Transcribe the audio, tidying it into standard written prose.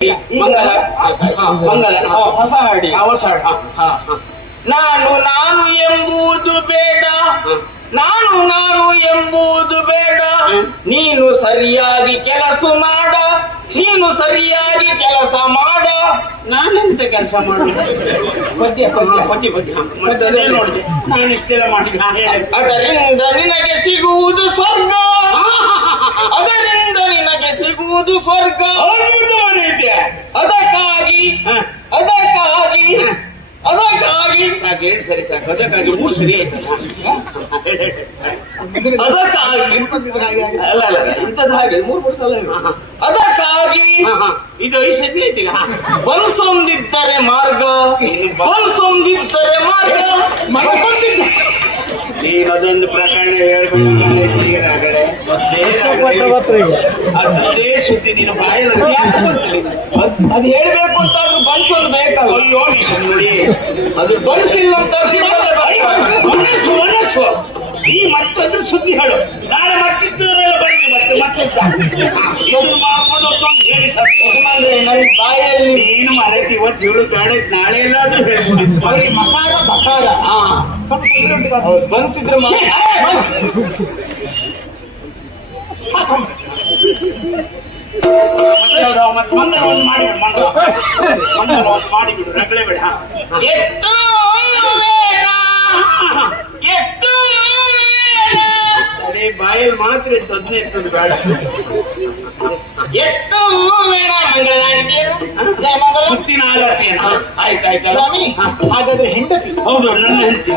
ಮಂಗಲ ಮಂಗಲ ಹೊಸ ಹಾಡಿ ಹೊಸ ಹಾಡು. ನಾನು ನಾನು ಎಂಬುದು ಬೇಡ, ನಾನು ನಾನು ಎಂಬುದು ಬೇಡ, ನೀನು ಸರಿಯಾಗಿ ಕೆಲಸ ಮಾಡ, ನೀನು ಸರಿಯಾಗಿ ಕೆಲಸ ಮಾಡ. ನಾನೆಂತ ಕೆಲಸ ಮಾಡ? ಪದ್ಯ ಪದ್ಯ ಪದ್ಯ ಪದ್ಯ ಮತ್ತೆ ಅದೇ ನೋಡಿದೆ ನಾನು ಇಷ್ಟೆಲ್ಲ ಮಾಡಿದ. ಅದರಿಂದ ನಿನಗೆ ಸಿಗುವುದು ಸ್ವರ್ಗ, ಅದರಿಂದ ನಿನಗೆ ಸಿಗುವುದು ಸ್ವರ್ಗ. ಅದಕ್ಕಾಗಿ ಅದಕ್ಕಾಗಿ ಅದಕ್ಕಾಗಿ ಹೇಳಿ ಸರಿ ಸಾಕು. ಅದಕ್ಕಾಗಿ ಮೂರು ಸರಿ ಆಯ್ತಲ್ಲ. ಅದಕ್ಕಾಗಿ ಅಲ್ಲ ಅಲ್ಲ ಇಂಥದ್ದು ಹಾಗೆ ಮೂರು ಸಲ. ಅದಕ್ಕಾಗಿ ಇದು ಐಸತಿ ಆಯ್ತಿಲ್ಲ. ಬನ್ಸೊಂದಿದ್ದರೆ ಮಾರ್ಗ, ಬನ್ಸೊಂದಿದ್ದರೆ ಮಾರ್ಗ. ನೀನು ಅದೊಂದು ಪ್ರಕರಣ ಹೇಳ್ಬೇಕಾಗಡೆ ಅದೇ ಸುದ್ದಿ ನೀನು ಬಾಯಲ್ಲಿ ಅದು ಹೇಳ್ಬೇಕು ಅಂತಾದ್ರೂ ಬನ್ಸೊಂದು ಬೇಕಲ್ಲ. ಅಯ್ಯೋ ನೋಡಿ ಅದು ಬನ್ಸಿಲ್ಲ ಅಂತ ಮನಸ್ಸು ಮನಸ್ಸು ಈ ಮತ್ತೊಂದು ಸುದ್ದಿ ಹೇಳು. ನಾಳೆ ಮತ್ತಿದ್ದವರೆಲ್ಲ ಬನ್ನಿ ಮತ್ತೆ ಮತ್ತೊಂದು ನನ್ನ ಬಾಯಲ್ಲಿ ನೀನು ಮರಕ್ಕೆ ಇವತ್ತು ಹೇಳು ಬೇಡ, ನಾಳೆ ಎಲ್ಲಾದ್ರೂ ಹೇಳ್ಬೋದು. ಅವರಿಗೆ ಮಕಾರ ಬಕಾರ ಬನ್ಸಿದ್ರೆ ಮಂಗಲವನ್ನು ಮಾಡಿ ಮಂಗಲವನ್ನು ಮಾಡಿಬಿಡು, ರಗಳೆ ಬೇಡ. ಎತ್ತು ಎತ್ತು ಅದೇ ಬಾಯಲ್ಲಿ ಮಾತ್ರ ಎತ್ತದ್ನೇ ಎತ್ತದು ಬೇಡ. ಎತ್ತು ಮುತ್ತಿನ ಆಲೋಚನೆ ಆಯ್ತಾಯ್ತಲ್ಲ. ಹಾಗಾದ್ರೆ ಹೆಂಡತಿ ಹೌದು ನನ್ನ ಹೆಂಡತಿ.